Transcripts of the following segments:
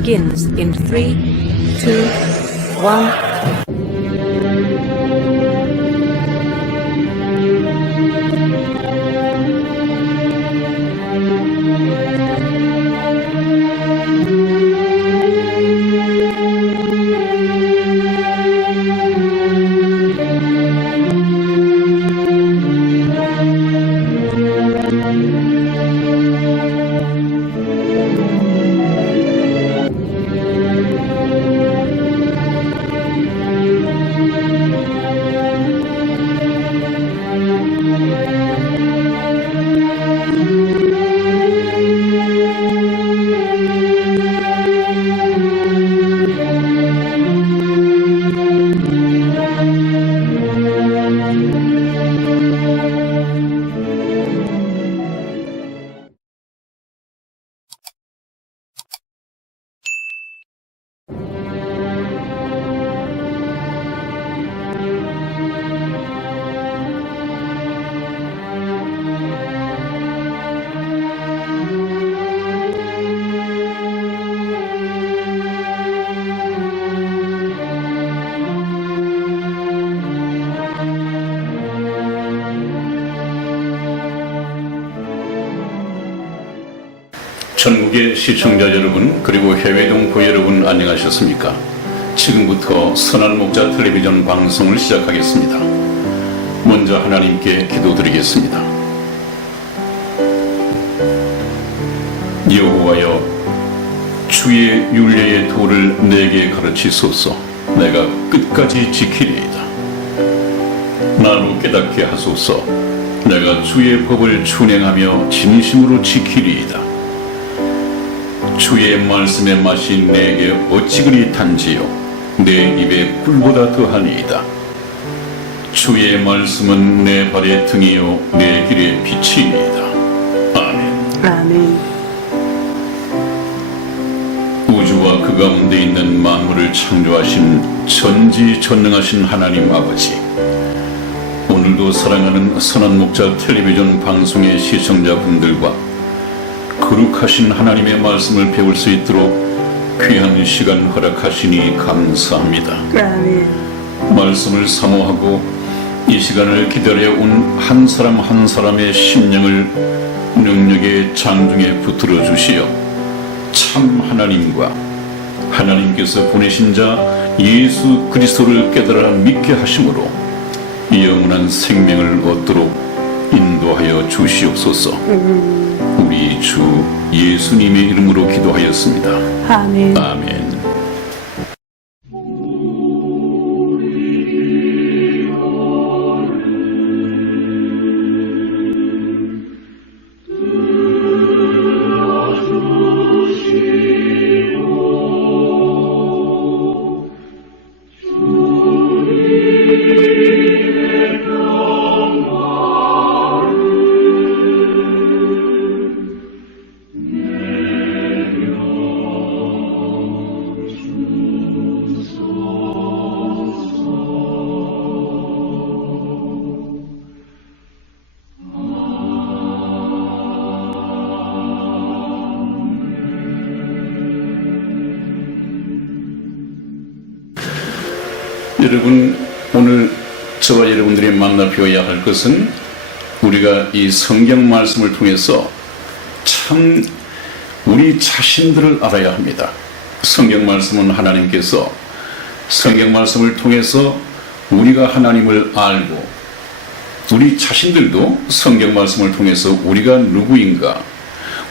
begins in 3, 2, 1. 전국의 시청자 여러분, 그리고 해외 동포 여러분, 안녕하셨습니까? 지금부터 선한 목자 텔레비전 방송을 시작하겠습니다. 먼저 하나님께 기도드리겠습니다. 여호와여, 주의 율례의 도를 내게 가르치소서. 내가 끝까지 지키리이다. 나로 깨닫게 하소서. 내가 주의 법을 준행하며 진심으로 지키리이다. 주의 말씀의 맛이 내게 어찌 그리 단지요, 내 입에 꿀보다 더하니이다. 주의 말씀은 내 발의 등이요 내 길의 빛이니이다. 아멘. 아멘. 우주와 그 가운데 있는 만물을 창조하신 전지전능하신 하나님 아버지, 오늘도 사랑하는 선한 목자 텔레비전 방송의 시청자분들과 거룩하신 하나님의 말씀을 배울 수 있도록 귀한 시간 허락하시니 감사합니다. 아멘. 말씀을 사모하고 이 시간을 기다려온 한 사람 한 사람의 심령을 능력의 장중에 붙들어 주시어 참 하나님과 하나님께서 보내신 자 예수 그리스도를 깨달아 믿게 하심으로 영원한 생명을 얻도록 인도하여 주시옵소서. 우리 주 예수님의 이름으로 기도하였습니다. 아멘. 아멘. 여러분, 오늘 저와 여러분들이 만나 배워야 할 것은 우리가 이 성경 말씀을 통해서 참 우리 자신들을 알아야 합니다. 성경 말씀은 하나님께서 성경 말씀을 통해서 우리가 하나님을 알고, 우리 자신들도 성경 말씀을 통해서 우리가 누구인가,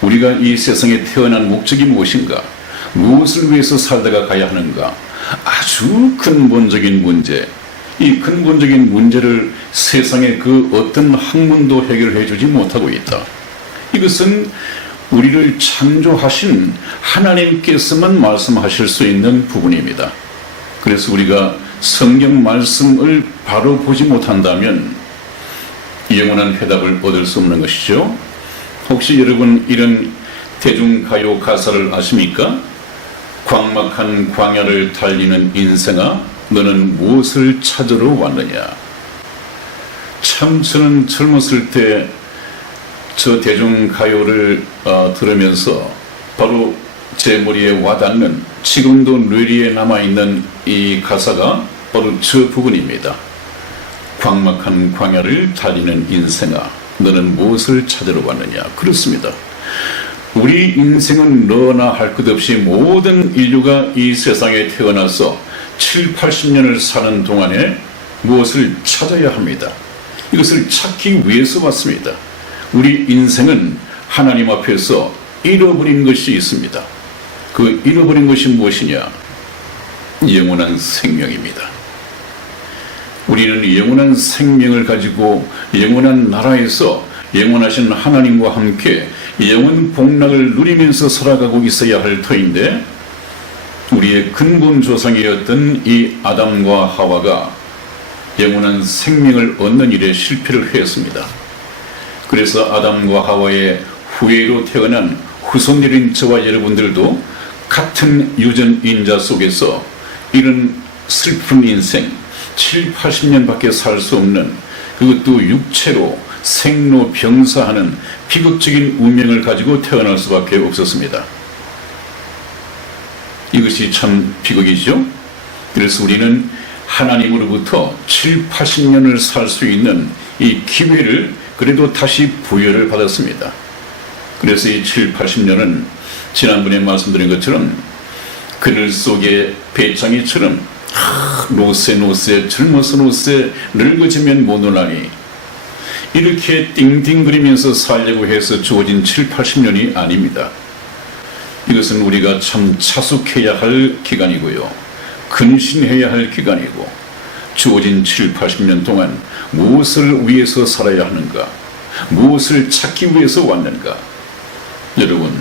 우리가 이 세상에 태어난 목적이 무엇인가, 무엇을 위해서 살다가 가야 하는가, 아주 근본적인 문제, 이 근본적인 문제를 세상의 그 어떤 학문도 해결해 주지 못하고 있다. 이것은 우리를 창조하신 하나님께서만 말씀하실 수 있는 부분입니다. 그래서 우리가 성경 말씀을 바로 보지 못한다면 영원한 해답을 얻을 수 없는 것이죠. 혹시 여러분 이런 대중가요 가사를 아십니까? 광막한 광야를 달리는 인생아, 너는 무엇을 찾으러 왔느냐. 참 저는 젊었을 때 저 대중가요를 들으면서 바로 제 머리에 와닿는, 지금도 뇌리에 남아있는 이 가사가 바로 저 부분입니다. 광막한 광야를 달리는 인생아, 너는 무엇을 찾으러 왔느냐. 그렇습니다. 우리 인생은 너나 할 것 없이 모든 인류가 이 세상에 태어나서 7, 80년을 사는 동안에 무엇을 찾아야 합니다. 이것을 찾기 위해서 왔습니다. 우리 인생은 하나님 앞에서 잃어버린 것이 있습니다. 그 잃어버린 것이 무엇이냐? 영원한 생명입니다. 우리는 영원한 생명을 가지고 영원한 나라에서 영원하신 하나님과 함께 영원 복락을 누리면서 살아가고 있어야 할 터인데, 우리의 근본 조상이었던 이 아담과 하와가 영원한 생명을 얻는 일에 실패를 했습니다. 그래서 아담과 하와의 후예로 태어난 후손들인 저와 여러분들도 같은 유전인자 속에서 이런 슬픈 인생, 7, 80년밖에 살 수 없는, 그것도 육체로 생로병사하는 비극적인 운명을 가지고 태어날 수밖에 없었습니다. 이것이 참 비극이죠. 그래서 우리는 하나님으로부터 7, 80년을 살 수 있는 이 기회를 그래도 다시 부여를 받았습니다. 그래서 이 7, 80년은 지난번에 말씀드린 것처럼 그늘 속의 배짱이처럼 노세 젊어서 노세 늙어지면 못 노나니, 이렇게 띵띵거리면서 살려고 해서 주어진 7, 80년이 아닙니다. 이것은 우리가 참 자숙해야 할 기간이고요, 근신해야 할 기간이고, 주어진 7, 80년 동안 무엇을 위해서 살아야 하는가, 무엇을 찾기 위해서 왔는가. 여러분,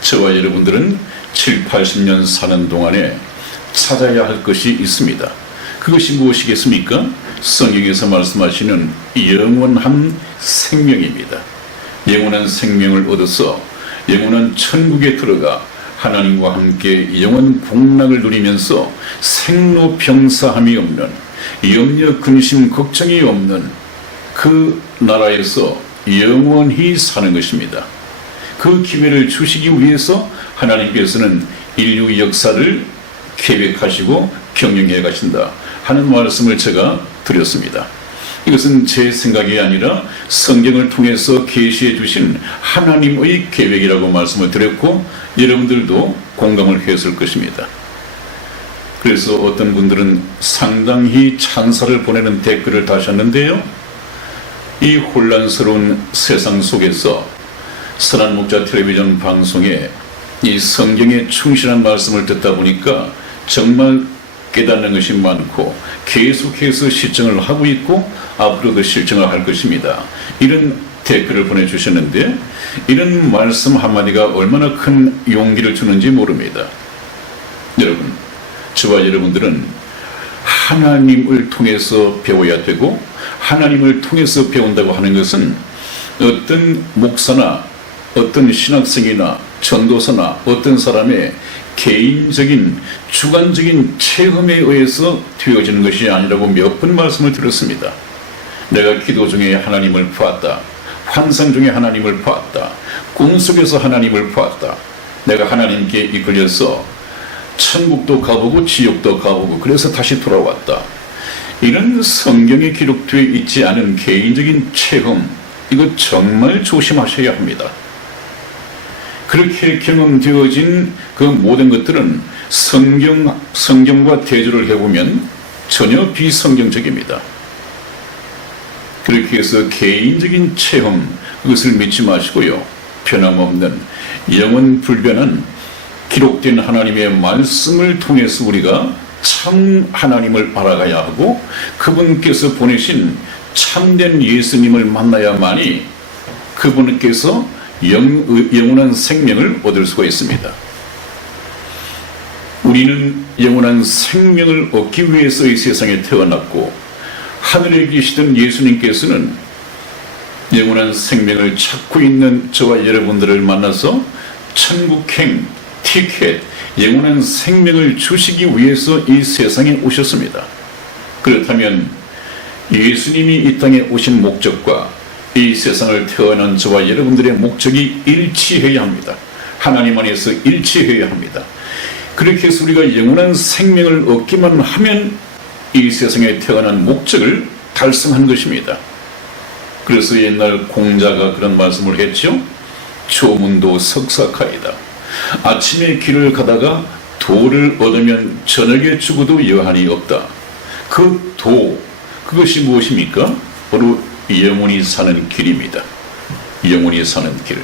저와 여러분들은 7, 80년 사는 동안에 찾아야 할 것이 있습니다. 그것이 무엇이겠습니까? 성경에서 말씀하시는 영원한 생명입니다. 영원한 생명을 얻어서 영원한 천국에 들어가 하나님과 함께 영원 복락을 누리면서 생로병사함이 없는, 염려 근심 걱정이 없는 그 나라에서 영원히 사는 것입니다. 그 기회를 주시기 위해서 하나님께서는 인류 역사를 계획하시고 경영해 가신다 하는 말씀을 제가 드렸습니다. 이것은 제 생각이 아니라 성경을 통해서 계시해 주신 하나님의 계획이라고 말씀을 드렸고, 여러분들도 공감을 했을 것입니다. 그래서 어떤 분들은 상당히 찬사를 보내는 댓글을 다셨는데요, 이 혼란스러운 세상 속에서 선한 목자 텔레비전 방송에 이 성경에 충실한 말씀을 듣다 보니까 정말 깨닫는 것이 많고 계속해서 실증을 하고 있고 앞으로도 실증을 할 것입니다. 이런 댓글을 보내주셨는데, 이런 말씀 한마디가 얼마나 큰 용기를 주는지 모릅니다. 여러분, 저와 여러분들은 하나님을 통해서 배워야 되고, 하나님을 통해서 배운다고 하는 것은 어떤 목사나 어떤 신학생이나 전도사나 어떤 사람의 개인적인 주관적인 체험에 의해서 되어지는 것이 아니라고 몇 번 말씀을 드렸습니다. 내가 기도 중에 하나님을 보았다, 환상 중에 하나님을 보았다, 꿈속에서 하나님을 보았다, 내가 하나님께 이끌려서 천국도 가보고 지옥도 가보고 그래서 다시 돌아왔다, 이런 성경에 기록되어 있지 않은 개인적인 체험, 이거 정말 조심하셔야 합니다. 그렇게 경험되어진 그 모든 것들은 성경과 대조를 해보면 전혀 비성경적입니다. 그렇게 해서 개인적인 체험, 그것을 믿지 마시고요, 변함없는 영원 불변한 기록된 하나님의 말씀을 통해서 우리가 참 하나님을 알아가야 하고, 그분께서 보내신 참된 예수님을 만나야만이 그분께서 영원한 생명을 얻을 수가 있습니다. 우리는 영원한 생명을 얻기 위해서 이 세상에 태어났고, 하늘에 계시던 예수님께서는 영원한 생명을 찾고 있는 저와 여러분들을 만나서 천국행 티켓, 영원한 생명을 주시기 위해서 이 세상에 오셨습니다. 그렇다면 예수님이 이 땅에 오신 목적과 이 세상을 태어난 저와 여러분들의 목적이 일치해야 합니다. 하나님 안에서 일치해야 합니다. 그렇게 해서 우리가 영원한 생명을 얻기만 하면 이 세상에 태어난 목적을 달성한 것입니다. 그래서 옛날 공자가 그런 말씀을 했죠. 조문도 석사카이다. 아침에 길을 가다가 도를 얻으면 저녁에 죽어도 여한이 없다. 그 도, 그것이 무엇입니까? 바로 영원히 사는 길입니다. 영원히 사는 길.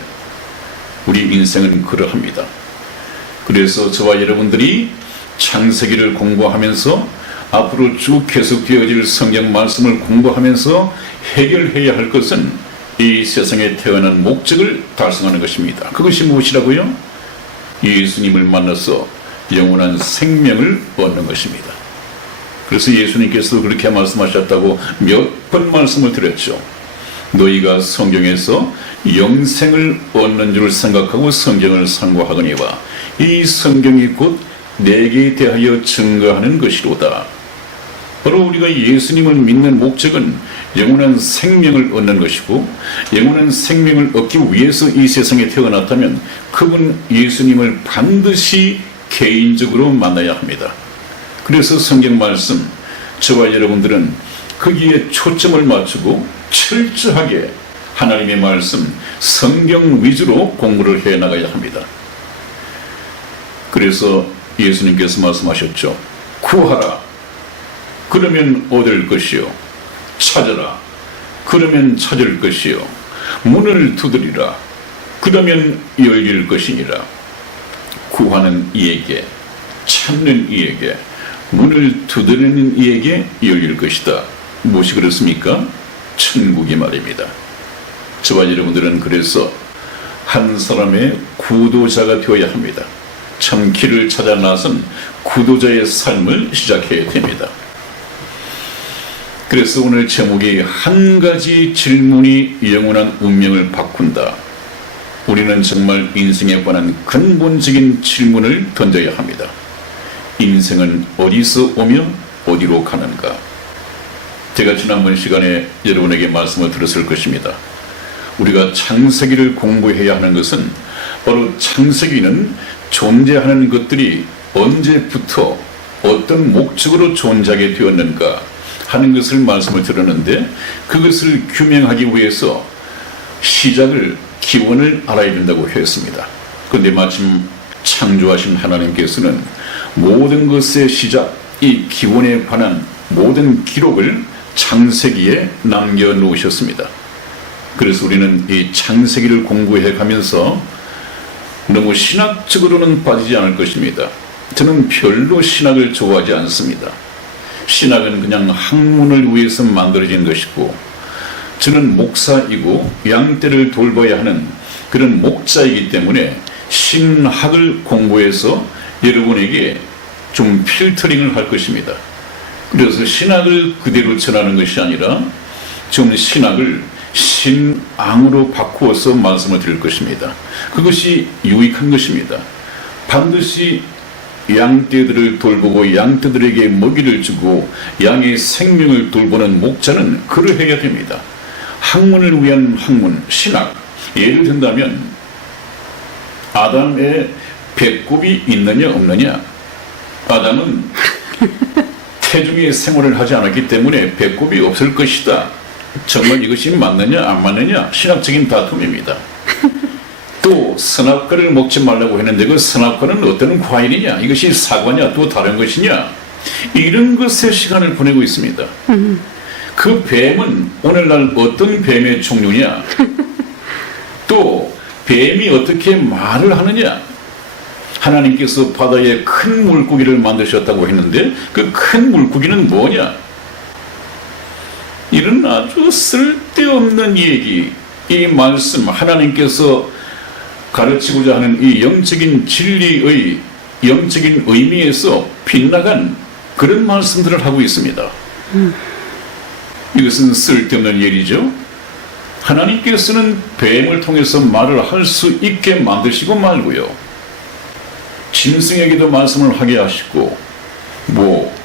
우리 인생은 그러합니다. 그래서 저와 여러분들이 창세기를 공부하면서 앞으로 쭉 계속되어질 성경 말씀을 공부하면서 해결해야 할 것은 이 세상에 태어난 목적을 달성하는 것입니다. 그것이 무엇이라고요? 예수님을 만나서 영원한 생명을 얻는 것입니다. 그래서 예수님께서 그렇게 말씀하셨다고 몇 번 말씀을 드렸죠. 너희가 성경에서 영생을 얻는 줄 생각하고 성경을 상고하거니와 이 성경이 곧 내게 대하여 증거하는 것이로다. 바로 우리가 예수님을 믿는 목적은 영원한 생명을 얻는 것이고, 영원한 생명을 얻기 위해서 이 세상에 태어났다면 그분 예수님을 반드시 개인적으로 만나야 합니다. 그래서 성경 말씀, 저와 여러분들은 거기에 초점을 맞추고 철저하게 하나님의 말씀, 성경 위주로 공부를 해 나가야 합니다. 그래서 예수님께서 말씀하셨죠. 구하라. 그러면 얻을 것이요. 찾아라. 그러면 찾을 것이요. 문을 두드리라. 그러면 열릴 것이니라. 구하는 이에게, 찾는 이에게, 문을 두드리는 이에게 열릴 것이다. 무엇이 그렇습니까? 천국이 말입니다. 저와 여러분들은 그래서 한 사람의 구도자가 되어야 합니다. 참 길을 찾아 나선 구도자의 삶을 시작해야 됩니다. 그래서 오늘 제목이 한 가지 질문이 영원한 운명을 바꾼다. 우리는 정말 인생에 관한 근본적인 질문을 던져야 합니다. 인생은 어디서 오며 어디로 가는가? 제가 지난번 시간에 여러분에게 말씀을 드렸을 것입니다. 우리가 창세기를 공부해야 하는 것은 바로 창세기는 존재하는 것들이 언제부터 어떤 목적으로 존재하게 되었는가 하는 것을 말씀을 드렸는데, 그것을 규명하기 위해서 시작을, 기원을 알아야 된다고 했습니다. 그런데 마침 창조하신 하나님께서는 모든 것의 시작, 이 기원에 관한 모든 기록을 창세기에 남겨놓으셨습니다. 그래서 우리는 이 창세기를 공부해 가면서 너무 신학적으로는 빠지지 않을 것입니다. 저는 별로 신학을 좋아하지 않습니다. 신학은 그냥 학문을 위해서 만들어진 것이고, 저는 목사이고 양떼를 돌봐야 하는 그런 목자이기 때문에 신학을 공부해서 여러분에게 좀 필터링을 할 것입니다. 그래서 신학을 그대로 전하는 것이 아니라 좀 신학을 신앙으로 바꾸어서 말씀을 드릴 것입니다. 그것이 유익한 것입니다. 반드시 양떼들을 돌보고 양떼들에게 먹이를 주고 양의 생명을 돌보는 목자는 그러해야 됩니다. 학문을 위한 학문, 신학. 예를 든다면 아담의 배꼽이 있느냐 없느냐. 아담은 태중의 생활을 하지 않았기 때문에 배꼽이 없을 것이다. 정말 이것이 맞느냐 안 맞느냐 신학적인 다툼입니다. 또 선악과를 먹지 말라고 했는데 그 선악과는 어떤 과일이냐, 이것이 사과냐 또 다른 것이냐, 이런 것에 시간을 보내고 있습니다. 그 뱀은 오늘날 어떤 뱀의 종류냐, 또 뱀이 어떻게 말을 하느냐. 하나님께서 바다에 큰 물고기를 만드셨다고 했는데 그 큰 물고기는 뭐냐. 이런 아주 쓸데없는 얘기, 이 말씀, 하나님께서 가르치고자 하는 이 영적인 진리의 영적인 의미에서 빗나간 그런 말씀들을 하고 있습니다. 이것은 쓸데없는 얘기죠. 하나님께서는 뱀을 통해서 말을 할 수 있게 만드시고 말고요, 짐승에게도 말씀을 하게 하시고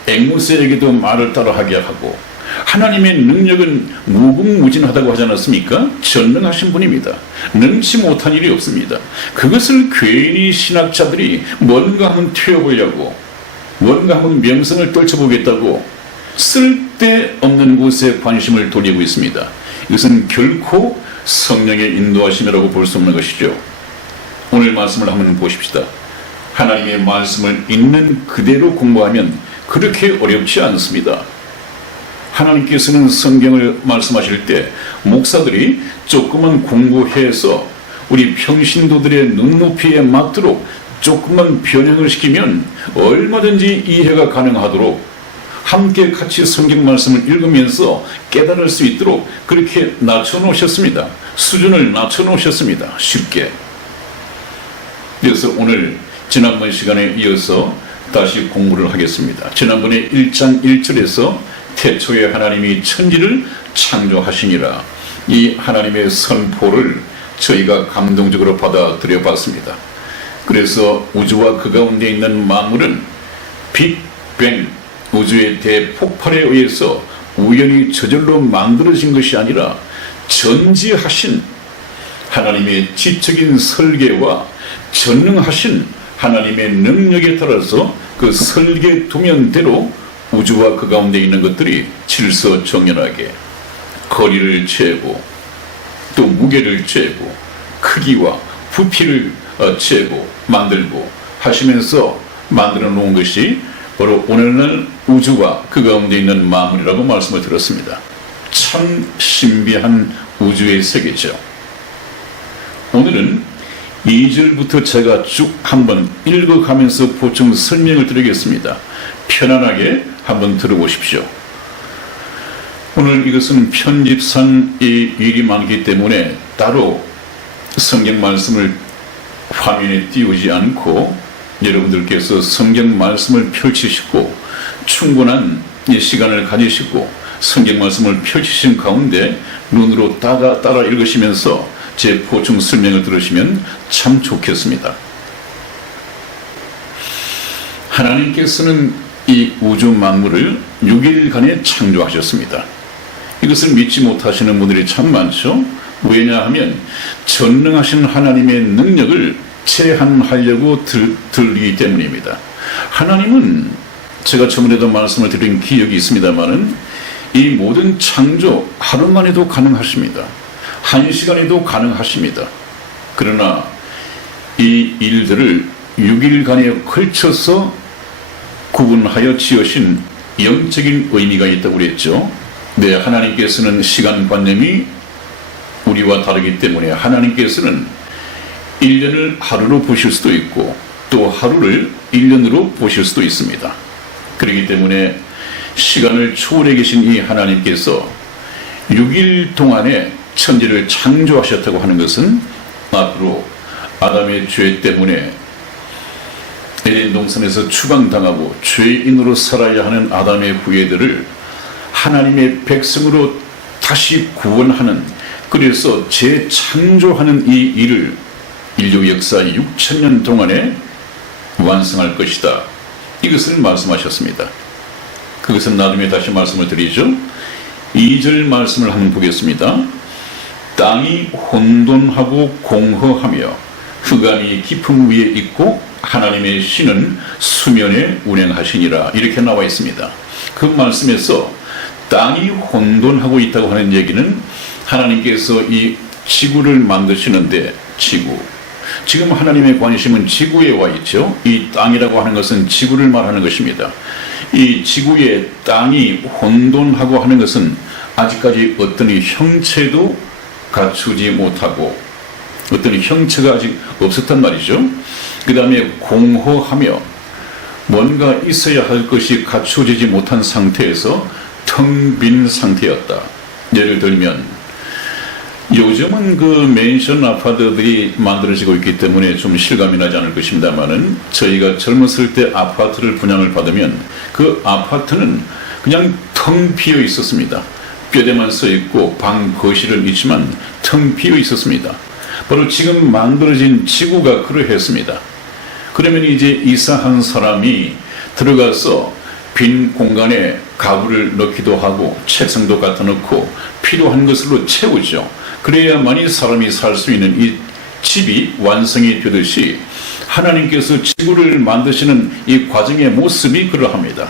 앵무새에게도 말을 따라 하게 하고 하나님의 능력은 무궁무진하다고 하지 않았습니까? 전능하신 분입니다. 능치 못한 일이 없습니다. 그것을 괜히 신학자들이 뭔가 한번 튀어보려고, 뭔가 한번 명성을 떨쳐보겠다고 쓸데없는 곳에 관심을 돌리고 있습니다. 이것은 결코 성령의 인도하심이라고 볼 수 없는 것이죠. 오늘 말씀을 한번 보십시다. 하나님의 말씀을 있는 그대로 공부하면 그렇게 어렵지 않습니다. 하나님께서는 성경을 말씀하실 때 목사들이 조금만 공부해서 우리 평신도들의 눈높이에 맞도록 조금만 변형을 시키면 얼마든지 이해가 가능하도록 함께 같이 성경 말씀을 읽으면서 깨달을 수 있도록 그렇게 낮춰놓으셨습니다. 수준을 낮춰놓으셨습니다. 쉽게. 그래서 오늘 지난번 시간에 이어서 다시 공부를 하겠습니다. 지난번에 1장 1절에서 태초에 하나님이 천지를 창조하시니라, 이 하나님의 선포를 저희가 감동적으로 받아들여 봤습니다. 그래서 우주와 그 가운데 있는 만물은 빅뱅, 우주의 대폭발에 의해서 우연히 저절로 만들어진 것이 아니라 전지하신 하나님의 지적인 설계와 전능하신 하나님의 능력에 따라서 그 설계 도면대로 우주와 그 가운데 있는 것들이 질서정연하게 거리를 재고 또 무게를 재고 크기와 부피를 재고 만들고 하시면서 만들어 놓은 것이 바로 오늘날 우주와 그 가운데 있는 만물이라고 말씀을 드렸습니다. 참 신비한 우주의 세계죠. 오늘은 2절부터 제가 쭉 한번 읽어가면서 보충 설명을 드리겠습니다. 편안하게 한번 들어보십시오. 오늘 이것은 편집상의 일이 많기 때문에 따로 성경 말씀을 화면에 띄우지 않고 여러분들께서 성경 말씀을 펼치시고 충분한 시간을 가지시고 성경 말씀을 펼치신 가운데 눈으로 따라 읽으시면서 제 보충 설명을 들으시면 참 좋겠습니다. 하나님께서는 이 우주 만물을 6일간에 창조하셨습니다. 이것을 믿지 못하시는 분들이 참 많죠. 왜냐하면 전능하신 하나님의 능력을 제한하려고 들리기 때문입니다. 하나님은 제가 저번에도 말씀을 드린 기억이 있습니다만은 이 모든 창조 하루 만에도 가능하십니다. 1시간에도 가능하십니다. 그러나 이 일들을 6일간에 걸쳐서 구분하여 지으신 영적인 의미가 있다고 그랬죠. 네, 하나님께서는 시간관념이 우리와 다르기 때문에 하나님께서는 1년을 하루로 보실 수도 있고 또 하루를 1년으로 보실 수도 있습니다. 그렇기 때문에 시간을 초월해 계신 이 하나님께서 6일 동안에 천지를 창조하셨다고 하는 것은 앞으로 아담의 죄 때문에 에덴 동산에서 추방당하고 죄인으로 살아야 하는 아담의 후예들을 하나님의 백성으로 다시 구원하는, 그래서 재창조하는 이 일을 인류 역사 6,000년 동안에 완성할 것이다. 이것을 말씀하셨습니다. 그것은 나중에 다시 말씀을 드리죠. 2절 말씀을 한번 보겠습니다. 땅이 혼돈하고 공허하며 흑암이 깊음 위에 있고 하나님의 신은 수면에 운행하시니라, 이렇게 나와 있습니다. 그 말씀에서 땅이 혼돈하고 있다고 하는 얘기는 하나님께서 이 지구를 만드시는데, 지금 하나님의 관심은 지구에 와 있죠. 이 땅이라고 하는 것은 지구를 말하는 것입니다. 이 지구의 땅이 혼돈하고 하는 것은 아직까지 어떤 형체도 갖추지 못하고 어떤 형체가 아직 없었단 말이죠. 그 다음에 공허하며 뭔가 있어야 할 것이 갖추어지지 못한 상태에서 텅 빈 상태였다. 예를 들면 요즘은 그 맨션 아파트들이 만들어지고 있기 때문에 좀 실감이 나지 않을 것입니다만은 저희가 젊었을 때 아파트를 분양을 받으면 그 아파트는 그냥 텅 비어 있었습니다. 뼈대만 써 있고 방 거실은 있지만 텅 비어 있었습니다. 바로 지금 만들어진 지구가 그러했습니다. 그러면 이제 이사한 사람이 들어가서 빈 공간에 가구를 넣기도 하고 책상도 갖다 놓고 필요한 것으로 채우죠. 그래야만이 사람이 살 수 있는 이 집이 완성이 되듯이 하나님께서 지구를 만드시는 이 과정의 모습이 그러합니다.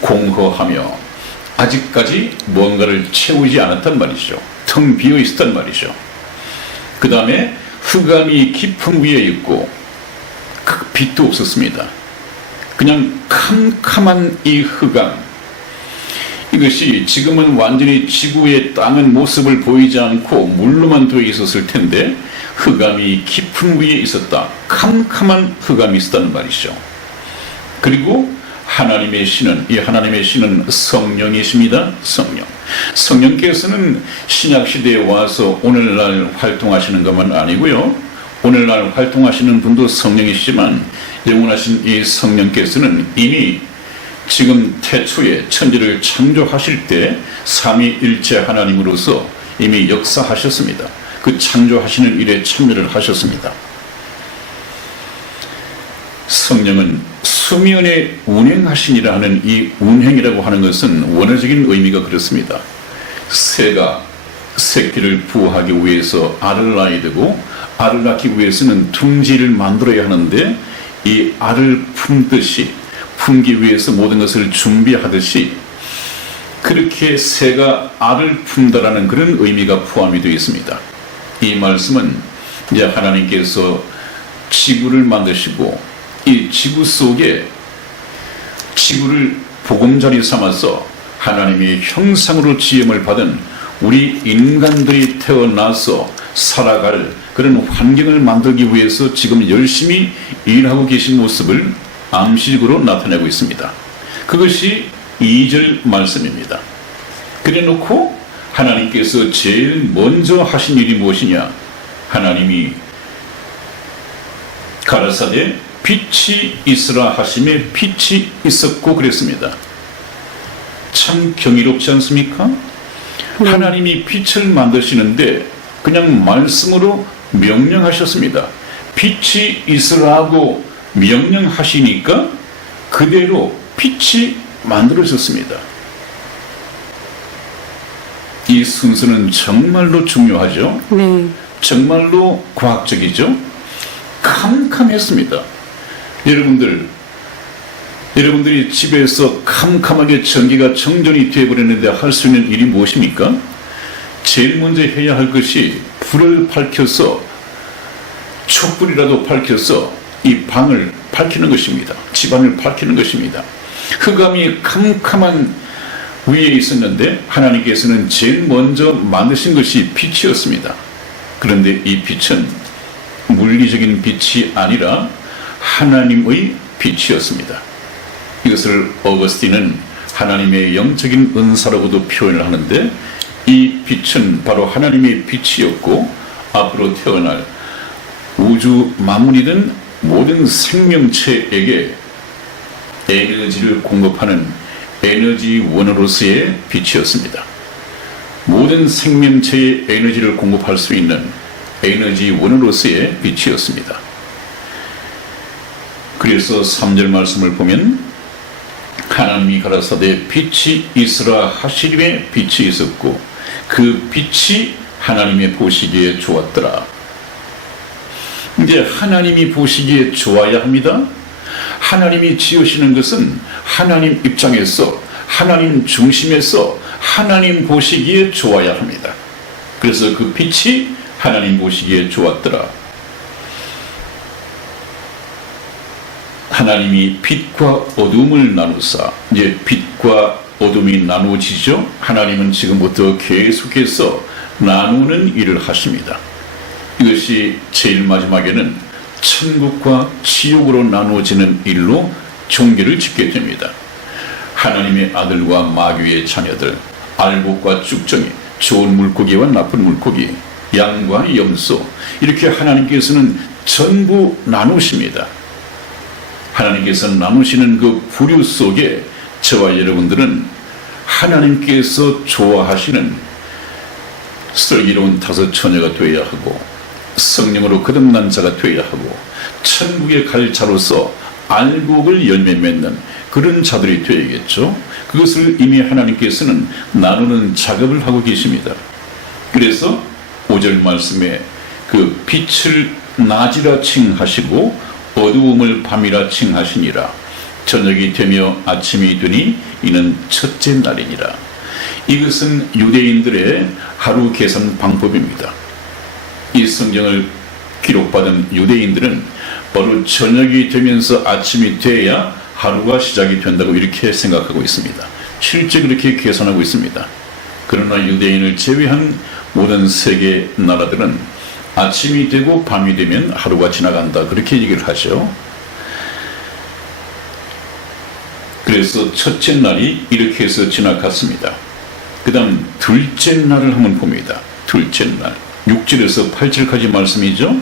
공허하며 아직까지 뭔가를 채우지 않았단 말이죠. 텅 비어 있었단 말이죠. 그 다음에 흑암이 깊은 위에 있고 그 빛도 없었습니다. 그냥 캄캄한 이 흑암, 이것이 지금은 완전히 지구의 땅은 모습을 보이지 않고 물로만 되어 있었을 텐데 흑암이 깊은 위에 있었다. 캄캄한 흑암이 있었다는 말이죠. 그리고 하나님의 신은, 이 하나님의 신은 성령이십니다. 성령. 성령께서는 신약시대에 와서 오늘날 활동하시는 것만 아니고요. 오늘날 활동하시는 분도 성령이시지만 영원하신 이 성령께서는 이미 지금 태초에 천지를 창조하실 때 삼위일체 하나님으로서 이미 역사하셨습니다. 그 창조하시는 일에 참여를 하셨습니다. 성령은 수면에 운행하시니라 하는 이 운행이라고 하는 것은 원어적인 의미가 그렇습니다. 새가 새끼를 부화하기 위해서 알을 낳아야 되고 알을 낳기 위해서는 둥지를 만들어야 하는데 이 알을 품기 위해서 모든 것을 준비하듯이 그렇게 새가 알을 품다라는 그런 의미가 포함이 되어 있습니다. 이 말씀은 이제 하나님께서 지구를 만드시고 이 지구 속에 지구를 보금자리 삼아서 하나님의 형상으로 지음을 받은 우리 인간들이 태어나서 살아갈 그런 환경을 만들기 위해서 지금 열심히 일하고 계신 모습을 암시적으로 나타내고 있습니다. 그것이 2절 말씀입니다. 그래 놓고 하나님께서 제일 먼저 하신 일이 무엇이냐? 하나님이 가라사대 빛이 있으라 하심에 빛이 있었고 그랬습니다. 참 경이롭지 않습니까? 하나님이 빛을 만드시는데 그냥 말씀으로 명령하셨습니다. 빛이 있으라고 명령하시니까 그대로 빛이 만들어졌습니다. 이 순서는 정말로 중요하죠. 네. 정말로 과학적이죠. 캄캄했습니다. 여러분들이 집에서 캄캄하게 전기가 정전이 되어버렸는데 할 수 있는 일이 무엇입니까? 제일 먼저 해야 할 것이 불을 밝혀서 촛불이라도 밝혀서 이 방을 밝히는 것입니다. 집안을 밝히는 것입니다. 흑암이 캄캄한 위에 있었는데 하나님께서는 제일 먼저 만드신 것이 빛이었습니다. 그런데 이 빛은 물리적인 빛이 아니라 하나님의 빛이었습니다. 이것을 어거스틴은 하나님의 영적인 은사라고도 표현을 하는데 이 빛은 바로 하나님의 빛이었고 앞으로 태어날 우주 만물이든 모든 생명체에게 에너지를 공급하는 에너지 원으로서의 빛이었습니다. 모든 생명체에 에너지를 공급할 수 있는 에너지 원으로서의 빛이었습니다. 그래서 3절 말씀을 보면 하나님이 가라사대 빛이 있으라 하시림에 빛이 있었고 그 빛이 하나님의 보시기에 좋았더라. 이제 하나님이 보시기에 좋아야 합니다. 하나님이 지으시는 것은 하나님 입장에서 하나님 중심에서 하나님 보시기에 좋아야 합니다. 그래서 그 빛이 하나님 보시기에 좋았더라. 하나님이 빛과 어둠을 나누사, 이제 빛과 어둠이 나누어지죠. 하나님은 지금부터 계속해서 나누는 일을 하십니다. 이것이 제일 마지막에는 천국과 지옥으로 나누어지는 일로 종교를 짓게 됩니다. 하나님의 아들과 마귀의 자녀들, 알곡과 쭉정이, 좋은 물고기와 나쁜 물고기, 양과 염소, 이렇게 하나님께서는 전부 나누십니다. 하나님께서 나누시는 그 부류 속에 저와 여러분들은 하나님께서 좋아하시는 슬기로운 다섯 처녀가 되어야 하고 성령으로 거듭난 자가 되어야 하고 천국에 갈 자로서 알곡을 열매 맺는 그런 자들이 되어야겠죠. 그것을 이미 하나님께서는 나누는 작업을 하고 계십니다. 그래서 5절 말씀에 그 빛을 낮이라 칭하시고 어두움을 밤이라 칭하시니라. 저녁이 되며 아침이 되니 이는 첫째 날이니라. 이것은 유대인들의 하루 계산 방법입니다. 이 성경을 기록받은 유대인들은 바로 저녁이 되면서 아침이 돼야 하루가 시작이 된다고 이렇게 생각하고 있습니다. 실제 그렇게 계산하고 있습니다. 그러나 유대인을 제외한 모든 세계 나라들은 아침이 되고 밤이 되면 하루가 지나간다 그렇게 얘기를 하죠. 그래서 첫째 날이 이렇게 해서 지나갔습니다. 그 다음 둘째 날을 한번 봅니다. 둘째 날 6절에서 8절까지 말씀이죠.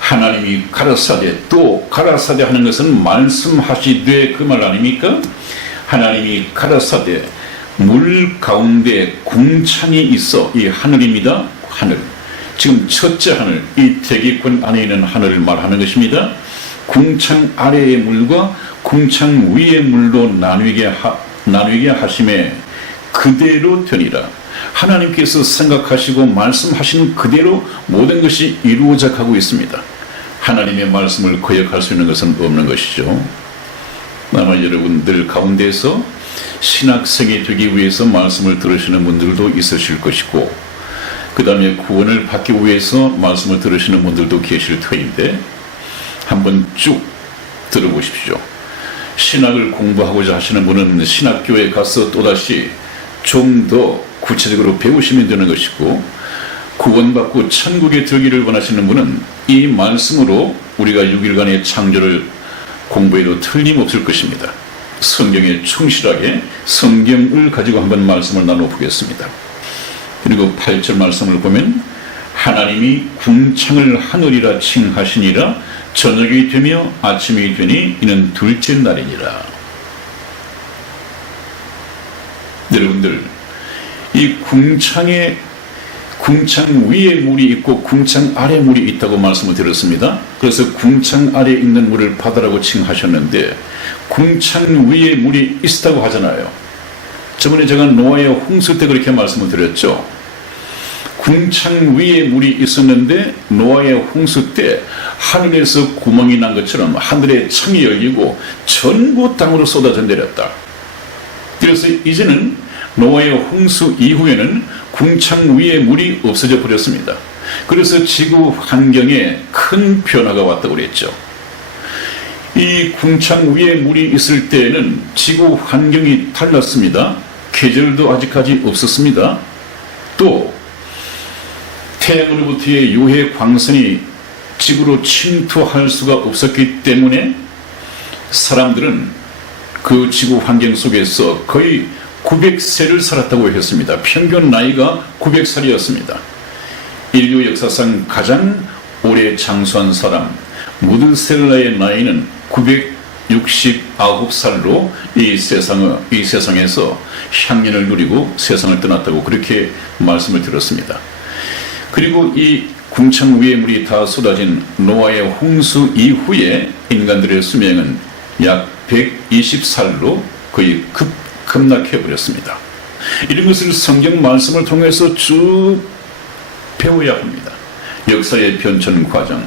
하나님이 가라사대, 또 가라사대 하는 것은 말씀하시되 그 말 아닙니까? 하나님이 가라사대, 물 가운데 궁창이 있어. 이 하늘입니다. 하늘. 지금 첫째 하늘, 이 대기권 안에 있는 하늘을 말하는 것입니다. 궁창 아래의 물과 궁창 위의 물로 나누게 하심에 그대로 되니라. 하나님께서 생각하시고 말씀하신 그대로 모든 것이 이루어져 가고 있습니다. 하나님의 말씀을 거역할 수 있는 것은 없는 것이죠. 아마 여러분들 가운데서 신학생이 되기 위해서 말씀을 들으시는 분들도 있으실 것이고, 그 다음에 구원을 받기 위해서 말씀을 들으시는 분들도 계실 터인데, 한번 쭉 들어보십시오. 신학을 공부하고자 하시는 분은 신학교에 가서 또다시 좀 더 구체적으로 배우시면 되는 것이고, 구원받고 천국에 들기를 원하시는 분은 이 말씀으로 우리가 6일간의 창조를 공부해도 틀림없을 것입니다. 성경에 충실하게 성경을 가지고 한번 말씀을 나눠보겠습니다. 그리고 8절 말씀을 보면 하나님이 궁창을 하늘이라 칭하시니라. 저녁이 되며 아침이 되니 이는 둘째 날이니라. 여러분들, 이 궁창 위에 물이 있고 궁창 아래 물이 있다고 말씀을 드렸습니다. 그래서 궁창 아래에 있는 물을 바다라고 칭하셨는데, 궁창 위에 물이 있다고 하잖아요. 저번에 제가 노아의 홍수 때 그렇게 말씀을 드렸죠. 궁창 위에 물이 있었는데 노아의 홍수 때 하늘에서 구멍이 난 것처럼 하늘의 창이 열리고 전부 땅으로 쏟아져 내렸다. 그래서 이제는 노아의 홍수 이후에는 궁창 위에 물이 없어져 버렸습니다. 그래서 지구 환경에 큰 변화가 왔다고 그랬죠. 이 궁창 위에 물이 있을 때에는 지구 환경이 달랐습니다. 계절도 아직까지 없었습니다. 또 태양으로부터의 유해 광선이 지구로 침투할 수가 없었기 때문에 사람들은 그 지구 환경 속에서 거의 900세를 살았다고 했습니다. 평균 나이가 900살이었습니다. 인류 역사상 가장 오래 장수한 사람 무드셀라의 나이는 969살로 이 세상에서 향년을 누리고 세상을 떠났다고 그렇게 말씀을 드렸습니다. 그리고 이 궁창 위에 물이 다 쏟아진 노아의 홍수 이후에 인간들의 수명은 약 120살로 거의 급락해버렸습니다. 이런 것을 성경 말씀을 통해서 쭉 배워야 합니다. 역사의 변천 과정,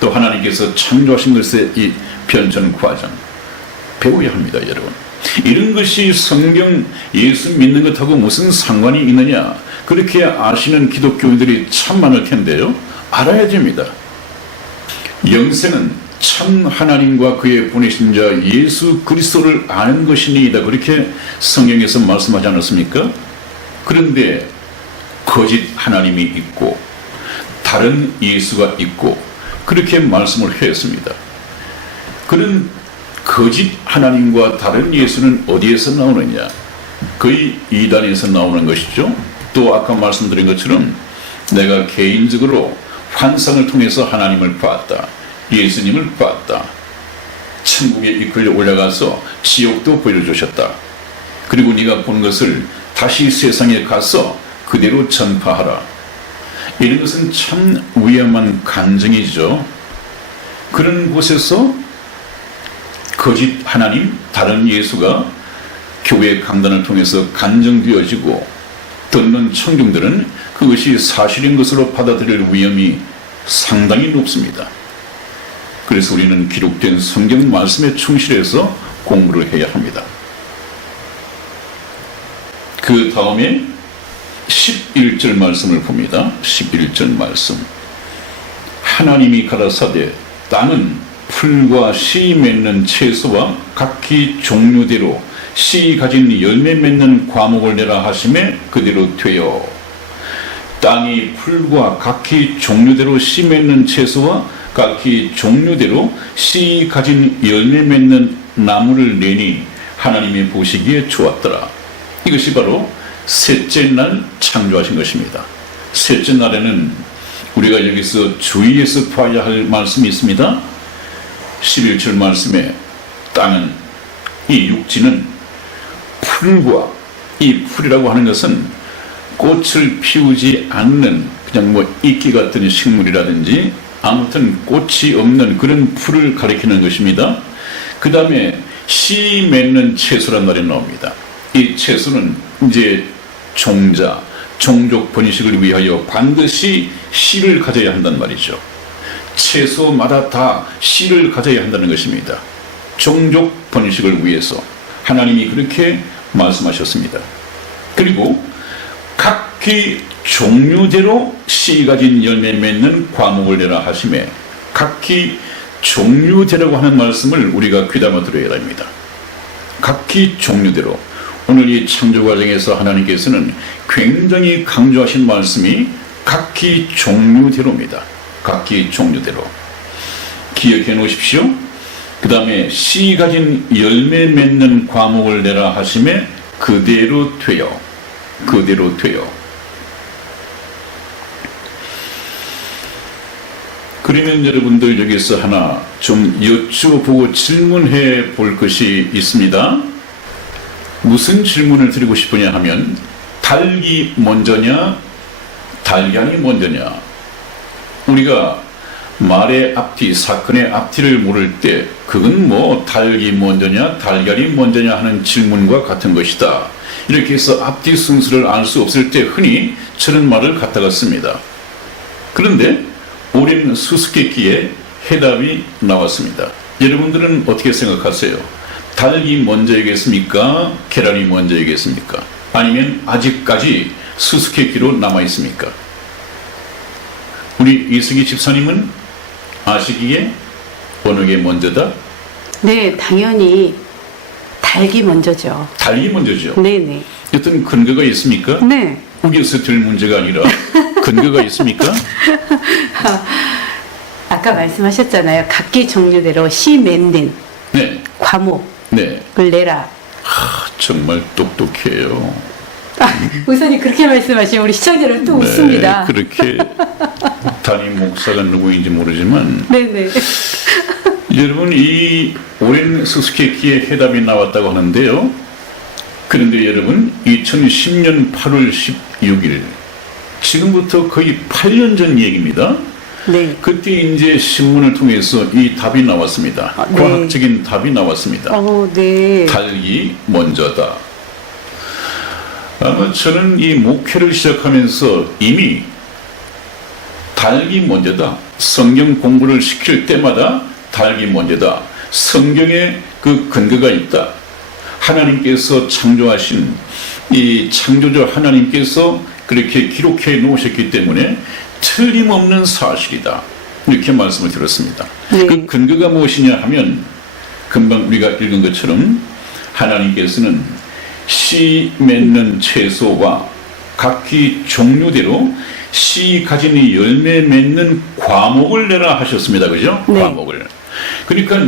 또 하나님께서 창조하신 것의 이 변천 과정 배워야 합니다, 여러분. 이런 것이 성경 예수 믿는 것하고 무슨 상관이 있느냐, 그렇게 아시는 기독교인들이 참 많을 텐데요. 알아야 됩니다. 영생은 참 하나님과 그의 보내신 자 예수 그리스도를 아는 것이니이다. 그렇게 성경에서 말씀하지 않았습니까? 그런데 거짓 하나님이 있고 다른 예수가 있고 그렇게 말씀을 했습니다. 그런 거짓 하나님과 다른 예수는 어디에서 나오느냐? 거의 이단에서 나오는 것이죠. 또 아까 말씀드린 것처럼 내가 개인적으로 환상을 통해서 하나님을 봤다, 예수님을 봤다, 천국에 이끌려 올라가서 지옥도 보여주셨다, 그리고 네가 본 것을 다시 세상에 가서 그대로 전파하라. 이런 것은 참 위험한 간증이죠. 그런 곳에서 거짓 하나님, 다른 예수가 교회 강단을 통해서 간증되어지고 듣는 청중들은 그것이 사실인 것으로 받아들일 위험이 상당히 높습니다. 그래서 우리는 기록된 성경 말씀에 충실해서 공부를 해야 합니다. 그 다음에 11절 말씀을 봅니다. 11절 말씀. 하나님이 가라사대 땅은 풀과 씨 맺는 채소와 각기 종류대로 씨 가진 열매 맺는 과목을 내라 하심에 그대로 되어 땅이 풀과 각기 종류대로 씨 맺는 채소와 각기 종류대로 씨 가진 열매 맺는 나무를 내니 하나님이 보시기에 좋았더라. 이것이 바로 셋째 날 창조하신 것입니다. 셋째 날에는 우리가 여기서 주의해서 봐야 할 말씀이 있습니다. 11절 말씀에 땅은, 이 육지는 풀과, 이 풀이라고 하는 것은 꽃을 피우지 않는 그냥 뭐 이끼 같은 식물이라든지 아무튼 꽃이 없는 그런 풀을 가리키는 것입니다. 그 다음에 씨 맺는 채소란 말이 나옵니다. 이 채소는 이제 종자, 종족 번식을 위하여 반드시 씨를 가져야 한단 말이죠. 채소마다 다 씨를 가져야 한다는 것입니다. 종족 번식을 위해서 하나님이 그렇게 말씀하셨습니다. 그리고 각기 종류대로 씨 가진 열매 맺는 과목을 내라 하심에 각기 종류대라고 하는 말씀을 우리가 귀담아 들어야 합니다. 각기 종류대로. 오늘 이 창조 과정에서 하나님께서는 굉장히 강조하신 말씀이 각기 종류대로입니다. 각기 종류대로. 기억해 놓으십시오. 그 다음에 씨 가진 열매 맺는 과목을 내라 하심에 그대로 되어. 그대로 되어. 그러면 여러분들 여기서 하나 좀 여쭤보고 질문해 볼 것이 있습니다. 무슨 질문을 드리고 싶으냐 하면 닭이 먼저냐 달걀이 먼저냐. 우리가 말의 앞뒤, 사건의 앞뒤를 모를 때 그건 뭐 닭이 먼저냐 달걀이 먼저냐 하는 질문과 같은 것이다. 이렇게 해서 앞뒤 순서를 알 수 없을 때 흔히 저런 말을 갖다가 씁니다. 그런데 오랜 수수께끼에 해답이 나왔습니다. 여러분들은 어떻게 생각하세요? 닭이 먼저이겠습니까? 계란이 먼저이겠습니까? 아니면 아직까지 수수께끼로 남아있습니까? 우리 이승희 집사님은 아시기에 어느 게 먼저다? 네, 당연히 닭이 먼저죠. 닭이 먼저죠. 네네. 어떤 근거가 있습니까? 네. 우겨서 될 문제가 아니라 근거가 있습니까? 아까 말씀하셨잖아요. 각기 종류대로 씨 맺는 네. 과목을 네. 내라. 정말 똑똑해요. 우선이 그렇게 말씀하시면 우리 시청자들은 또 웃습니다. 그렇게 담임 목사가 누구인지 모르지만 네네. 여러분 이 오랜 수수께끼의 해답이 나왔다고 하는데요. 그런데 여러분 2010년 8월 16일 지금부터 거의 8년 전 얘기입니다. 네. 그때 이제 신문을 통해서 이 답이 나왔습니다. 네. 과학적인 답이 나왔습니다. 네. 닭이 먼저다. 아마 저는 이 목회를 시작하면서 이미 닭이 먼저다. 성경 공부를 시킬 때마다 닭이 먼저다. 성경에 그 근거가 있다. 하나님께서 창조하신 이 창조주 하나님께서 그렇게 기록해 놓으셨기 때문에 틀림없는 사실이다. 이렇게 말씀을 드렸습니다. 네. 그 근거가 무엇이냐 하면 금방 우리가 읽은 것처럼 하나님께서는 씨 맺는 채소와 각기 종류대로 씨 가진 열매 맺는 과목을 내라 하셨습니다. 그죠? 네. 과목을. 그러니까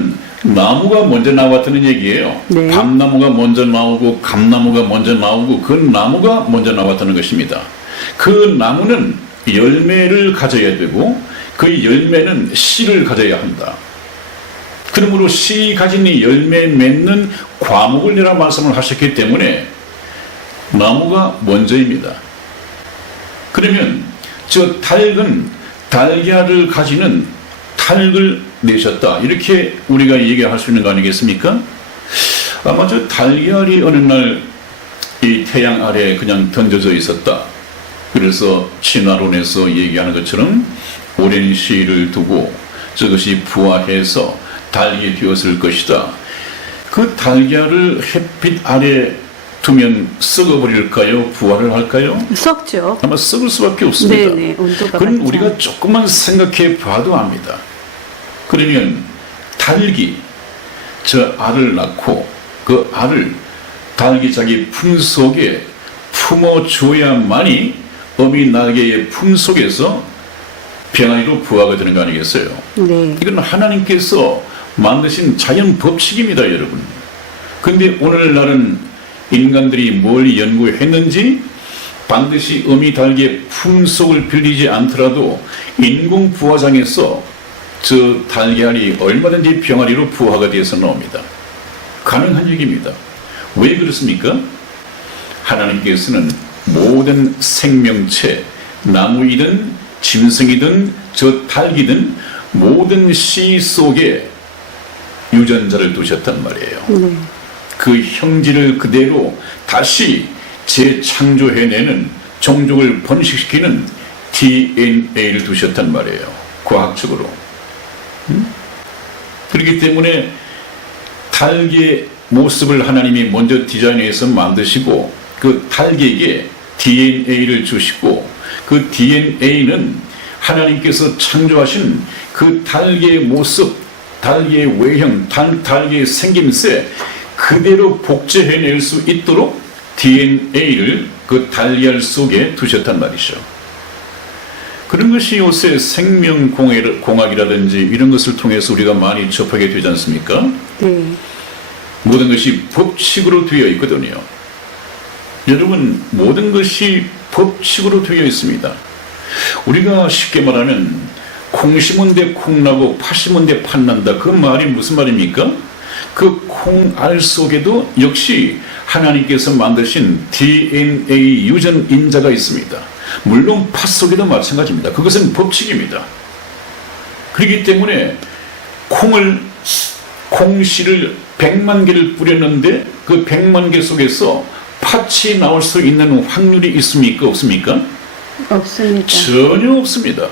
나무가 먼저 나왔다는 얘기예요. 네. 밤나무가 먼저 나오고 감나무가 먼저 나오고 그 나무가 먼저 나왔다는 것입니다. 그 나무는 열매를 가져야 되고 그 열매는 씨를 가져야 한다. 그러므로 씨 가진 열매 맺는 과목을 내라 말씀을 하셨기 때문에 나무가 먼저입니다. 그러면 저 닭은 달걀을 가지는 닭을 내셨다. 이렇게 우리가 얘기할 수 있는 거 아니겠습니까? 아마 저 달걀이 어느 날 이 태양 아래에 그냥 던져져 있었다. 그래서 진화론에서 얘기하는 것처럼 오랜 시일을 두고 저것이 부화해서 달이 되었을 것이다. 그 달걀을 햇빛 아래 두면 썩어버릴까요? 부화를 할까요? 썩죠. 아마 썩을 수밖에 없습니다. 네네, 온도가 그건 맞죠. 우리가 조금만 생각해 봐도 압니다. 그러면 닭이 저 알을 낳고 그 알을 닭이 자기 품 속에 품어줘야만이 어미 날개의 품 속에서 병아리로 부화가 되는 거 아니겠어요? 네. 이건 하나님께서 만드신 자연 법칙입니다, 여러분. 근데 오늘날은 인간들이 뭘 연구했는지 반드시 어미 닭의 품속을 빌리지 않더라도 인공 부화장에서 저 달걀이 얼마든지 병아리로 부화가 되어서 나옵니다. 가능한 얘기입니다. 왜 그렇습니까? 하나님께서는 모든 생명체, 나무이든 짐승이든 저 닭이든 모든 씨 속에 유전자를 두셨단 말이에요. 네. 그 형질을 그대로 다시 재창조해내는, 종족을 번식시키는 DNA를 두셨단 말이에요. 과학적으로. 그렇기 때문에 닭의 모습을 하나님이 먼저 디자인해서 만드시고 그 닭에게 DNA를 주시고 그 DNA는 하나님께서 창조하신 그 닭의 모습, 닭의 외형, 닭의 생김새 그대로 복제해낼 수 있도록 DNA를 그 달걀 속에 두셨단 말이죠. 그런 것이 요새 생명공학이라든지 이런 것을 통해서 우리가 많이 접하게 되지 않습니까? 네. 모든 것이 법칙으로 되어 있거든요. 여러분, 모든 것이 법칙으로 되어 있습니다. 우리가 쉽게 말하면 콩 심은 데 콩 나고 팥 심은 데 팥 난다. 그 말이 무슨 말입니까? 그 콩알 속에도 역시 하나님께서 만드신 DNA 유전 인자가 있습니다. 물론 팥 속에도 마찬가지입니다. 그것은 법칙입니다. 그렇기 때문에 콩씨를 100만 개를 뿌렸는데 그 100만 개 속에서 팥이 나올 수 있는 확률이 있습니까? 없습니까? 없습니다. 전혀 없습니다.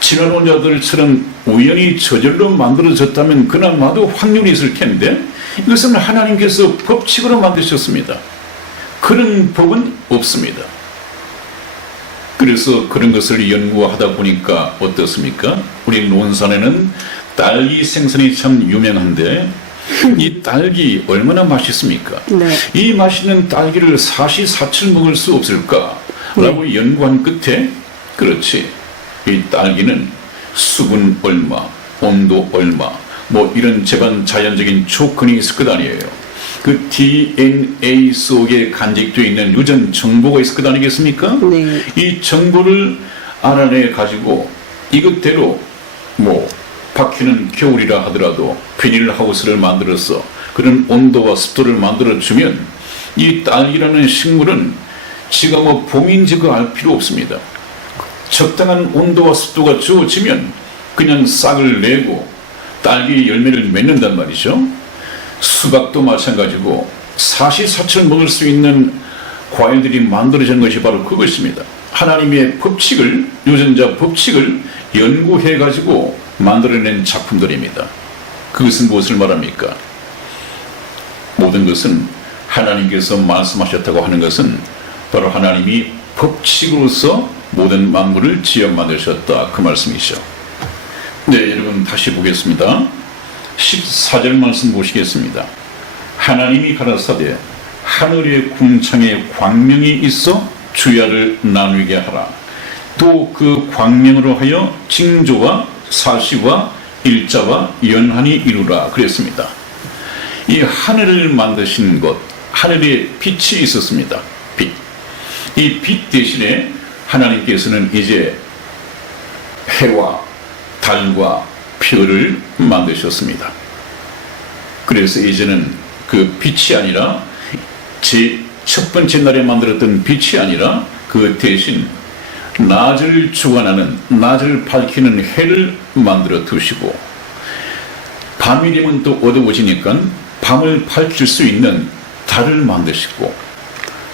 진화론자들처럼 우연히 저절로 만들어졌다면 그나마도 확률이 있을 텐데 이것은 하나님께서 법칙으로 만드셨습니다. 그런 법은 없습니다. 그래서 그런 것을 연구하다 보니까 어떻습니까? 우리 논산에는 딸기 생선이 참 유명한데 이 딸기 얼마나 맛있습니까? 네. 이 맛있는 딸기를 사시사철 먹을 수 없을까라고 연구한 끝에 그렇지, 이 딸기는 수분 얼마, 온도 얼마, 뭐 이런 제반 자연적인 조건이 있을 것 아니에요. 그 DNA 속에 간직되어 있는 유전 정보가 있을 것 아니겠습니까? 네. 이 정보를 알아내 가지고 이것대로 뭐 바퀴는 겨울이라 하더라도 비닐하우스를 만들어서 그런 온도와 습도를 만들어주면 이 딸기라는 식물은 지가 뭐 봄인지 그 알 필요 없습니다. 적당한 온도와 습도가 주어지면 그냥 싹을 내고 딸기 열매를 맺는단 말이죠. 수박도 마찬가지고 사시사철 먹을 수 있는 과일들이 만들어지는 것이 바로 그것입니다. 하나님의 법칙을, 유전자 법칙을 연구해 가지고 만들어낸 작품들입니다. 그것은 무엇을 말합니까? 모든 것은 하나님께서 말씀하셨다고 하는 것은 바로 하나님이 법칙으로서 모든 만물을 지어 만드셨다, 그 말씀이죠. 네, 여러분 다시 보겠습니다. 14절 말씀 보시겠습니다. 하나님이 가라사대 하늘의 궁창에 광명이 있어 주야를 나누게 하라. 또 그 광명으로 하여 징조와 사시와 일자와 연한이 이루라 그랬습니다. 이 하늘을 만드신 것, 하늘에 빛이 있었습니다. 빛. 이 빛 대신에 하나님께서는 이제 해와 달과 별을 만드셨습니다. 그래서 이제는 그 빛이 아니라 첫 번째 날에 만들었던 빛이 아니라 그 대신 낮을 주관하는, 낮을 밝히는 해를 만들어 두시고 밤이 되면 또 어두워지니까 밤을 밝힐 수 있는 달을 만드시고,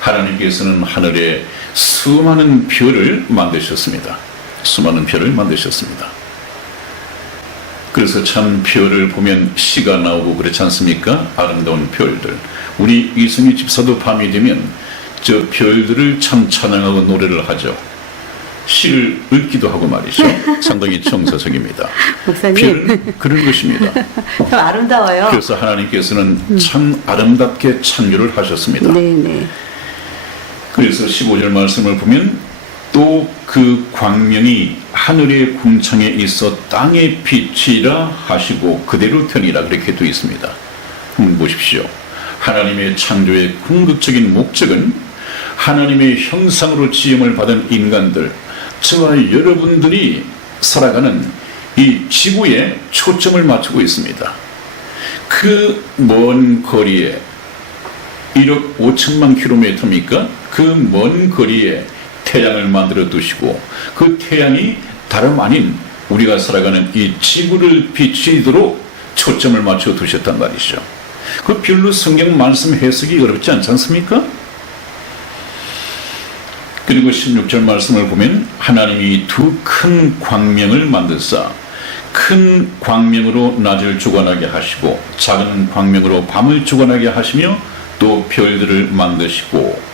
하나님께서는 하늘에 수많은 별을 만드셨습니다. 수많은 별을 만드셨습니다. 그래서 참 별을 보면 시가 나오고 그렇지 않습니까? 아름다운 별들. 우리 이승희 집사도 밤이 되면 저 별들을 참 찬양하고 노래를 하죠. 시를 읽기도 하고 말이죠. 상당히 정서적입니다. 목사님. 별은 그런 것입니다. 참 아름다워요. 그래서 하나님께서는 참 아름답게 창조를 하셨습니다. 네네. 그래서 15절 말씀을 보면 또 그 광명이 하늘의 궁창에 있어 땅에 비치라 하시고 그대로 되니라, 그렇게 되어 있습니다. 한번 보십시오. 하나님의 창조의 궁극적인 목적은 하나님의 형상으로 지음을 받은 인간들, 저와 여러분들이 살아가는 이 지구에 초점을 맞추고 있습니다. 그 먼 거리에 1억 5천만 킬로미터입니까? 그 먼 거리에 태양을 만들어 두시고 그 태양이 다름 아닌 우리가 살아가는 이 지구를 비추도록 초점을 맞춰 두셨단 말이죠. 그 별로 성경 말씀 해석이 어렵지 않지 않습니까? 그리고 16절 말씀을 보면 하나님이 두 큰 광명을 만드사 큰 광명으로 낮을 주관하게 하시고 작은 광명으로 밤을 주관하게 하시며 또 별들을 만드시고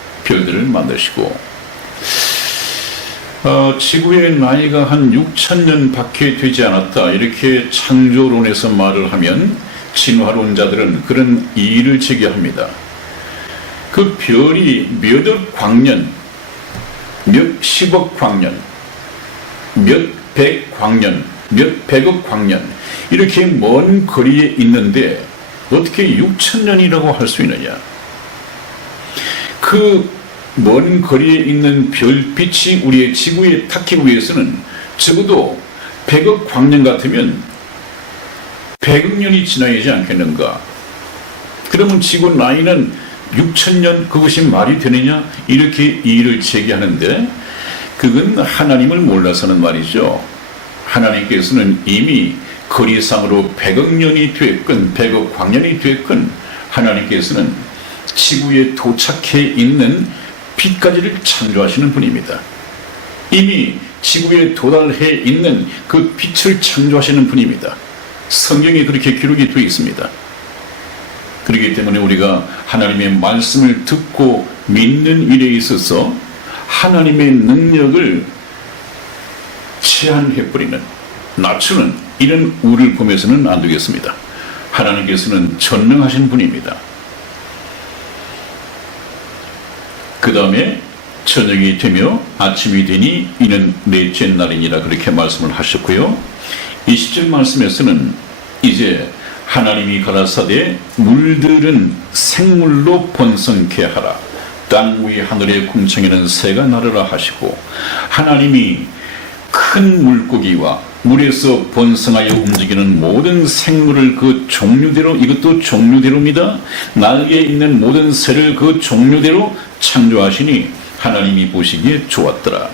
지구의 나이가 한 6,000년 밖에 되지 않았다, 이렇게 창조론에서 말을 하면 진화론자들은 그런 이의를 제기합니다. 그 별이 몇억 광년, 몇 십억 광년, 몇 백 광년, 몇 백억 광년, 이렇게 먼 거리에 있는데 어떻게 6,000년이라고 할 수 있느냐? 그 먼 거리에 있는 별빛이 우리의 지구에 닿기 위해서는 적어도 100억 광년 같으면 100억 년이 지나야지 않겠는가? 그러면 지구 나이는 6,000년, 그것이 말이 되느냐? 이렇게 이의를 제기하는데 그건 하나님을 몰라서는 말이죠. 하나님께서는 이미 거리상으로 100억 년이 됐건 100억 광년이 됐건 하나님께서는 지구에 도착해 있는 빛까지를 창조하시는 분입니다. 이미 지구에 도달해 있는 그 빛을 창조하시는 분입니다. 성경에 그렇게 기록이 되어 있습니다. 그렇기 때문에 우리가 하나님의 말씀을 듣고 믿는 일에 있어서 하나님의 능력을 제한해버리는, 낮추는 이런 우를 보면서는 안 되겠습니다. 하나님께서는 전능하신 분입니다. 그 다음에 저녁이 되며 아침이 되니 이는 넷째 날이니라, 그렇게 말씀을 하셨고요. 20절 말씀에서는 이제 하나님이 가라사대 물들은 생물로 번성케 하라, 땅 위 하늘의 궁창에는 새가 나르라 하시고, 하나님이 큰 물고기와 물에서 번성하여 움직이는 모든 생물을 그 종류대로, 이것도 종류대로입니다. 날개에 있는 모든 새를 그 종류대로 창조하시니 하나님이 보시기에 좋았더라.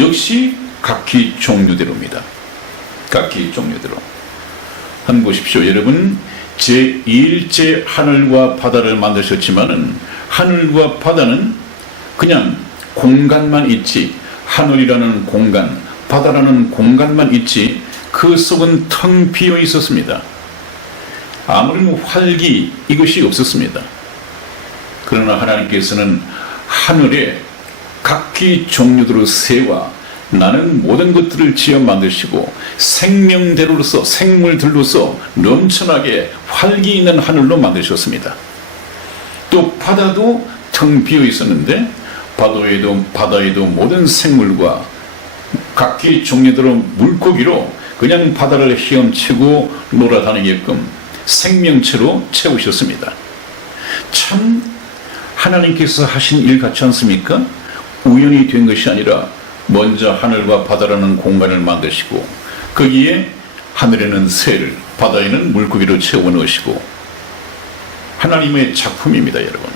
역시 각기 종류대로입니다. 각기 종류대로. 한번 보십시오. 여러분, 제2일째 하늘과 바다를 만드셨지만은 하늘과 바다는 그냥 공간만 있지, 하늘이라는 공간, 바다라는 공간만 있지 그 속은 텅 비어 있었습니다. 아무런 활기 이것이 없었습니다. 그러나 하나님께서는 하늘에 각기 종류대로 새와 나는 모든 것들을 지어 만드시고 생명대로로서, 생물들로서 넘쳐나게 활기 있는 하늘로 만드셨습니다. 또 바다도 텅 비어 있었는데 바다에도 모든 생물과 각기 종류대로 물고기로 그냥 바다를 헤엄치고 놀아다니게끔 생명체로 채우셨습니다. 참 하나님께서 하신 일 같지 않습니까? 우연히 된 것이 아니라 먼저 하늘과 바다라는 공간을 만드시고 거기에 하늘에는 새를, 바다에는 물고기로 채워 넣으시고 하나님의 작품입니다, 여러분.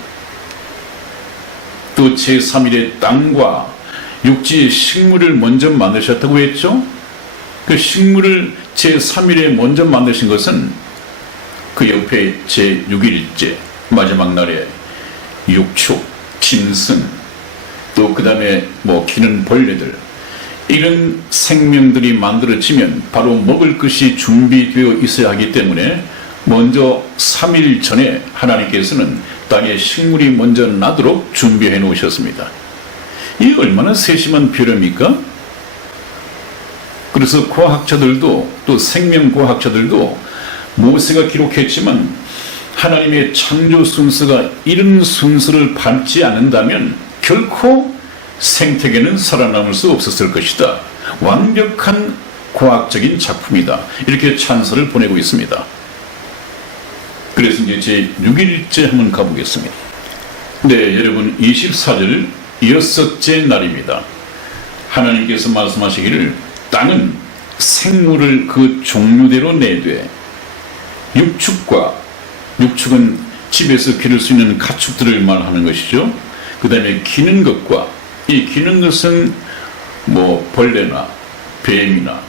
또 제3일에 땅과 육지의 식물을 먼저 만드셨다고 했죠? 그 식물을 제3일에 먼저 만드신 것은 그 옆에 제6일째 마지막 날에 육축, 짐승, 또 그 다음에 뭐 기는 벌레들, 이런 생명들이 만들어지면 바로 먹을 것이 준비되어 있어야 하기 때문에 먼저 3일 전에 하나님께서는 땅에 식물이 먼저 나도록 준비해 놓으셨습니다. 이 얼마나 세심한 배려입니까? 그래서 과학자들도, 또 생명과학자들도 모세가 기록했지만 하나님의 창조 순서가 이런 순서를 밟지 않는다면 결코 생태계는 살아남을 수 없었을 것이다. 완벽한 과학적인 작품이다. 이렇게 찬사를 보내고 있습니다. 그래서 이제 제6일째 한번 가보겠습니다. 네, 여러분 24절 여섯째 날입니다. 하나님께서 말씀하시기를 땅은 생물을 그 종류대로 내되 육축은 집에서 기를 수 있는 가축들을 말하는 것이죠. 그 다음에 기는 것과, 이 기는 것은 뭐 벌레나 뱀이나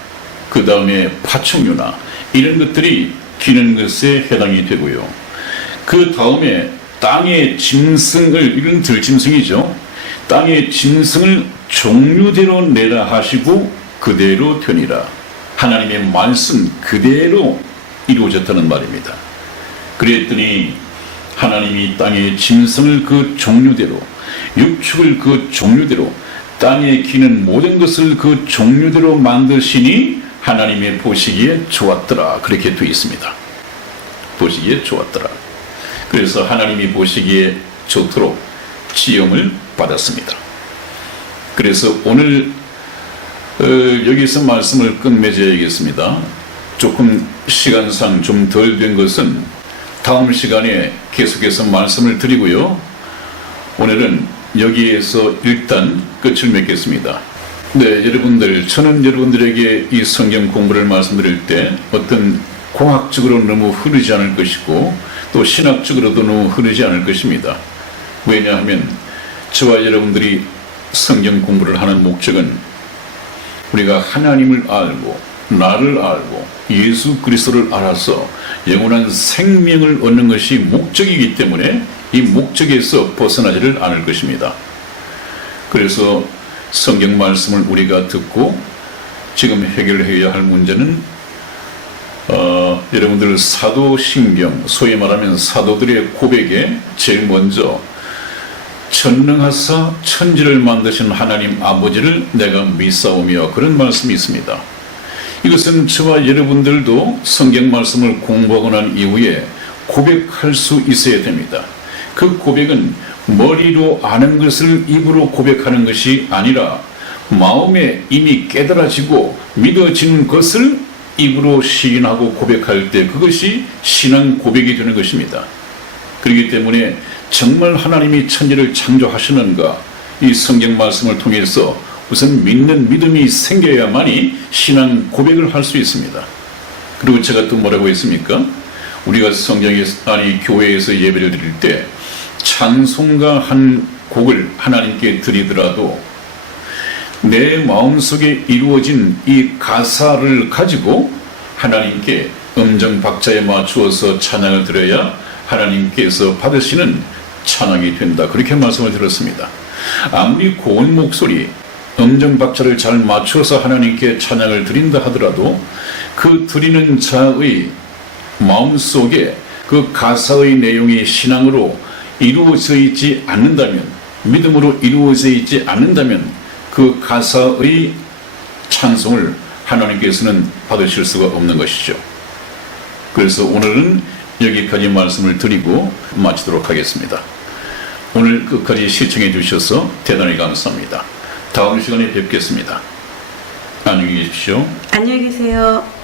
그 다음에 파충류나 이런 것들이 기는 것에 해당이 되고요. 그 다음에 땅의 짐승을, 이런 들짐승이죠. 땅의 짐승을 종류대로 내라 하시고 그대로 되니라. 하나님의 말씀 그대로 이루어졌다는 말입니다. 그랬더니 하나님이 땅의 짐승을 그 종류대로, 육축을 그 종류대로, 땅에 기는 모든 것을 그 종류대로 만드시니 하나님의 보시기에 좋았더라. 그렇게 되어 있습니다. 보시기에 좋았더라. 그래서 하나님이 보시기에 좋도록 지음을 받았습니다. 그래서 오늘 여기서 말씀을 끝맺어야겠습니다. 조금 시간상 좀 덜 된 것은 다음 시간에 계속해서 말씀을 드리고요. 오늘은 여기에서 일단 끝을 맺겠습니다. 네, 여러분들, 저는 여러분들에게 이 성경 공부를 말씀드릴 때 어떤 공학적으로 너무 흐르지 않을 것이고 또 신학적으로도 너무 흐르지 않을 것입니다. 왜냐하면 저와 여러분들이 성경 공부를 하는 목적은 우리가 하나님을 알고 나를 알고 예수 그리스도를 알아서 영원한 생명을 얻는 것이 목적이기 때문에 이 목적에서 벗어나지를 않을 것입니다. 그래서 성경 말씀을 우리가 듣고 지금 해결해야 할 문제는 여러분들 사도신경, 소위 말하면 사도들의 고백에 제일 먼저 전능하사 천지를 만드신 하나님 아버지를 내가 믿사오며, 그런 말씀이 있습니다. 이것은 저와 여러분들도 성경 말씀을 공부하고 난 이후에 고백할 수 있어야 됩니다. 그 고백은 머리로 아는 것을 입으로 고백하는 것이 아니라 마음에 이미 깨달아지고 믿어지는 것을 입으로 시인하고 고백할 때 그것이 신앙 고백이 되는 것입니다. 그렇기 때문에 정말 하나님이 천지를 창조하시는가, 이 성경 말씀을 통해서 우선 믿는 믿음이 생겨야만이 신앙 고백을 할 수 있습니다. 그리고 제가 또 뭐라고 했습니까? 우리가 교회에서 예배를 드릴 때 찬송가 한 곡을 하나님께 드리더라도 내 마음속에 이루어진 이 가사를 가지고 하나님께 음정 박자에 맞추어서 찬양을 드려야 하나님께서 받으시는 찬양이 된다. 그렇게 말씀을 드렸습니다. 아무리 고운 목소리, 음정 박자를 잘 맞춰서 하나님께 찬양을 드린다 하더라도 그 드리는 자의 마음속에 그 가사의 내용이 신앙으로 이루어져 있지 않는다면, 믿음으로 이루어져 있지 않는다면 그 가사의 찬송을 하나님께서는 받으실 수가 없는 것이죠. 그래서 오늘은 여기까지 말씀을 드리고 마치도록 하겠습니다. 오늘 끝까지 시청해 주셔서 대단히 감사합니다. 다음 시간에 뵙겠습니다. 안녕히 계십시오. 안녕히 계세요.